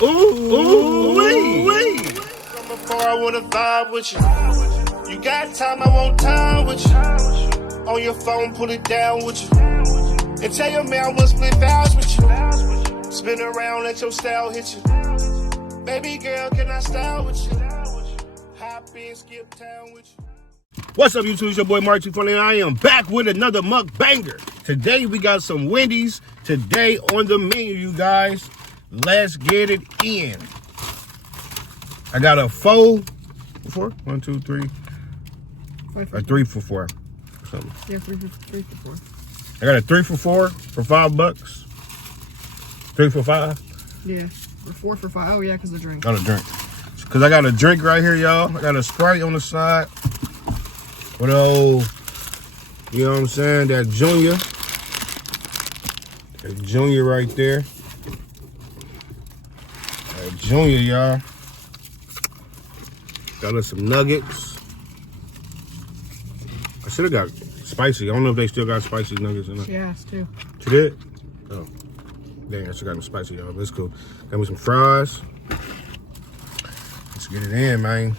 Wait. From before I wanna vibe with you. You got time, I want time with you. On your phone, pull it down with you. And tell your man we'll split vows with you. Spin around, let your style hit you. Baby girl, can I style with you? Hop in, skip town with you. What's up, YouTube? It's your boy Mark 240, and I am back with another mukbanger. Today we got some Wendy's. Today on the menu, you guys. Let's get it in. I got a 4 for 4. 1, 2, 3. A 3 for 4. Something. Yeah, 3 for 4. I got a 3 for 4 for $5. 3 for 5. Yeah, or 4 for 5. Oh yeah, because the drink. Got a drink. Cause I got a drink right here, y'all. I got a Sprite on the side. With old, you know what I'm saying? That Junior. That Junior right there. That Junior, y'all. Got us some nuggets. I should have got spicy. I don't know if they still got spicy nuggets in it. Yeah, it's too. You did? Oh. Dang, I should have got them spicy, y'all. That's cool. Got me some fries. Let's get it in, man.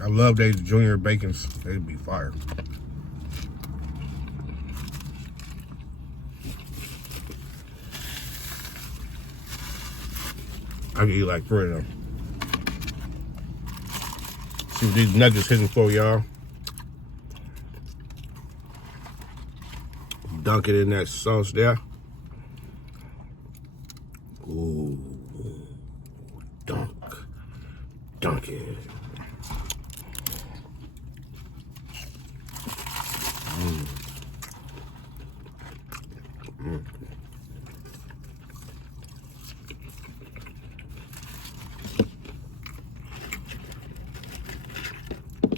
I love these Junior Bacons. They'd be fire. I can eat like 3 of them. See what these nuggets hitting for, y'all. Dunk it in that sauce there. Ooh. Dunk it.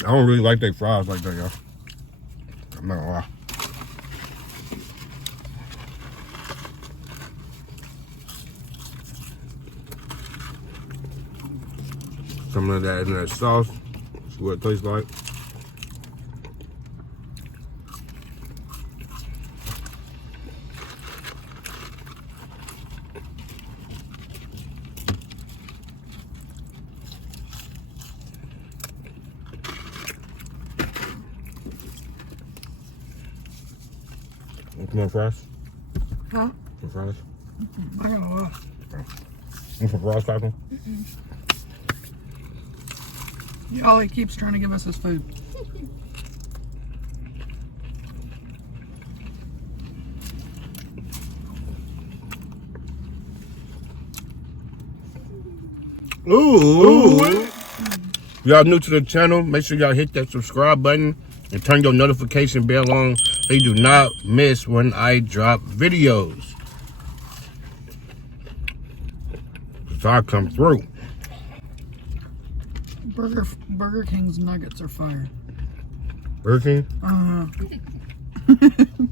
I don't really like their fries like that, y'all. I'm not gonna lie. Some of that in that sauce. See what it tastes like. Come on, fries? Huh? Some fries? I got a lot. You some fries, Falcon? Y'all, he keeps trying to give us his food. Ooh. Y'all new to the channel, make sure y'all hit that subscribe button and turn your notification bell on so you do not miss when I drop videos. So I come through. Burger King's nuggets are fire. Burger King?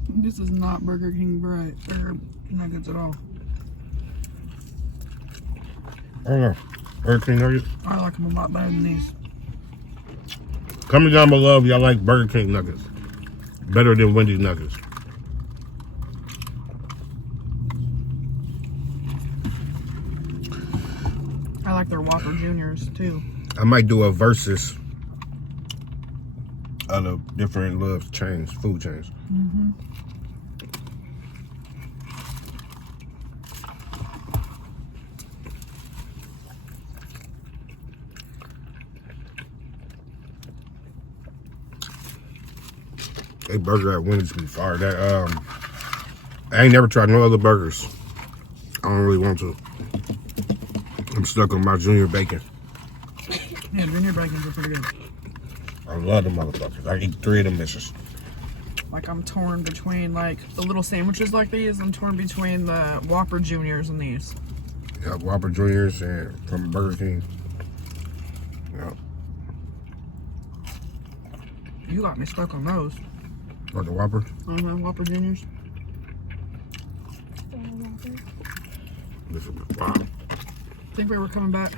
This is not Burger King burger nuggets at all. I don't know. Burger King nuggets? I like them a lot better than these. Comment down below if y'all like Burger King nuggets. Better than Wendy's nuggets. I like their Whopper Juniors too. I might do a versus of the different little chains, food chains. Mm-hmm. They burger at Wendy's be fire. That I ain't never tried no other burgers. I don't really want to. I'm stuck on my Junior Bacon. Yeah, Junior Bacons are pretty good. I love them motherfuckers. I eat 3 of them misses. Like I'm torn between like the little sandwiches like these. I'm torn between the Whopper Juniors and these. Yeah, Whopper Juniors and from Burger King. Yeah. You got me stuck on those. Or the Whopper? Whopper Juniors. This will be wow. Think we were coming back.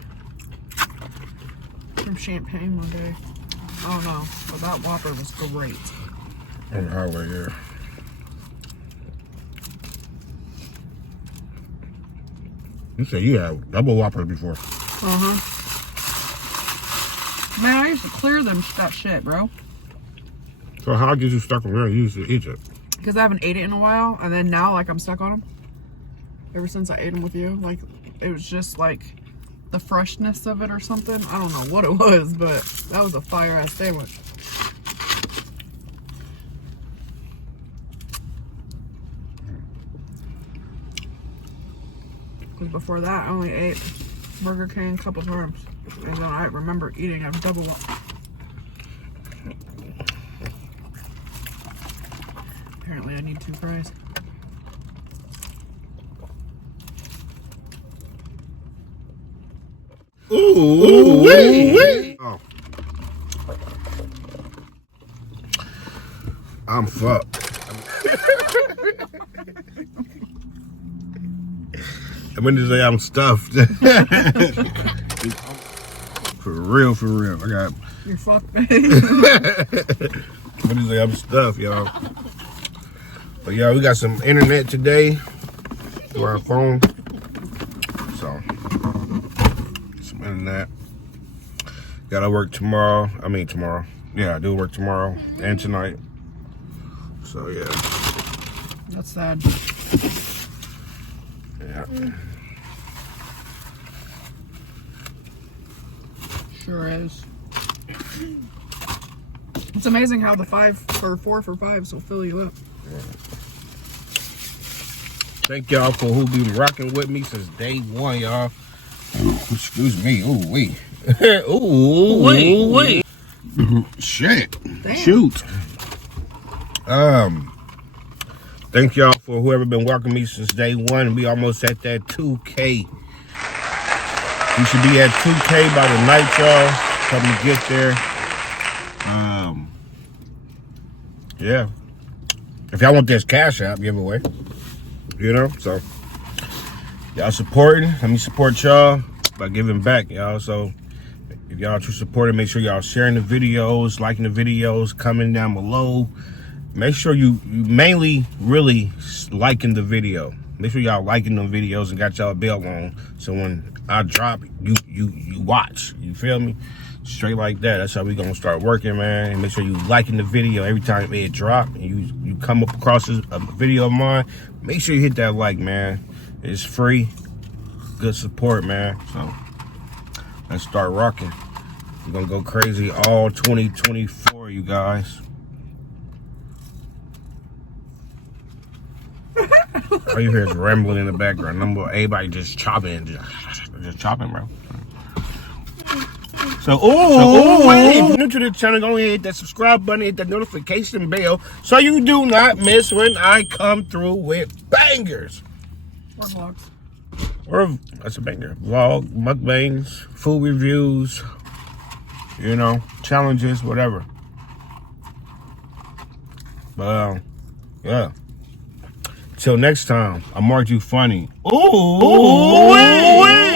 some champagne one day. I don't know, but that Whopper was great. On the highway, yeah. You said you had double Whoppers before. Man, I used to clear that shit, bro. So how did you stuck them there? You used to eat it. Because I haven't ate it in a while, and then now, like, I'm stuck on them. Ever since I ate them with you, like, it was just like the freshness of it or something. I don't know what it was, but that was a fire ass sandwich. Because before that, I only ate Burger King a couple times, and then I remember eating a double up. Apparently, I need 2 fries. Ooh, wee. Oh. I'm fucked. I'm going to say I'm stuffed. For real. I got. You're fucked, I'm going to say I'm stuffed, y'all. But y'all, we got some internet today through our phone. So, some internet. Gotta work tomorrow. Yeah, I do work tomorrow and tonight. So, yeah. That's sad. Yeah. Sure is. It's amazing how the 4 for $5s will fill you up. Thank y'all for who been rocking with me since day one, y'all. Excuse me. Ooh, wee. Ooh, wee. Shit. Damn. Shoot. Thank y'all for whoever been rocking me since day one. We almost at that 2K. We should be at 2K by the night, y'all. Help me get there. Yeah. If y'all want this Cash App giveaway, you know, so y'all supporting. Let me support y'all by giving back, y'all. So if y'all true supporting, make sure y'all sharing the videos, liking the videos, comment down below. Make sure you mainly really liking the video. Make sure y'all liking them videos and got y'all bell on, so when I drop, you watch. You feel me? Straight like that. That's how we gonna start working, man. And make sure you liking the video every time it drop and you come up across a video of mine. Make sure you hit that like, man. It's free. Good support, man. So let's start rocking. We're gonna go crazy all 2024, you guys. All you hear is rambling in the background. Everybody just chopping, just chopping, bro. So, if you're new to the channel, go ahead, hit that subscribe button, hit that notification bell, so you do not miss when I come through with bangers. Or vlogs. Or, that's a banger. Vlog, mukbangs, food reviews, you know, challenges, whatever. But, yeah. Till next time, I marked you funny. Ooh, wee.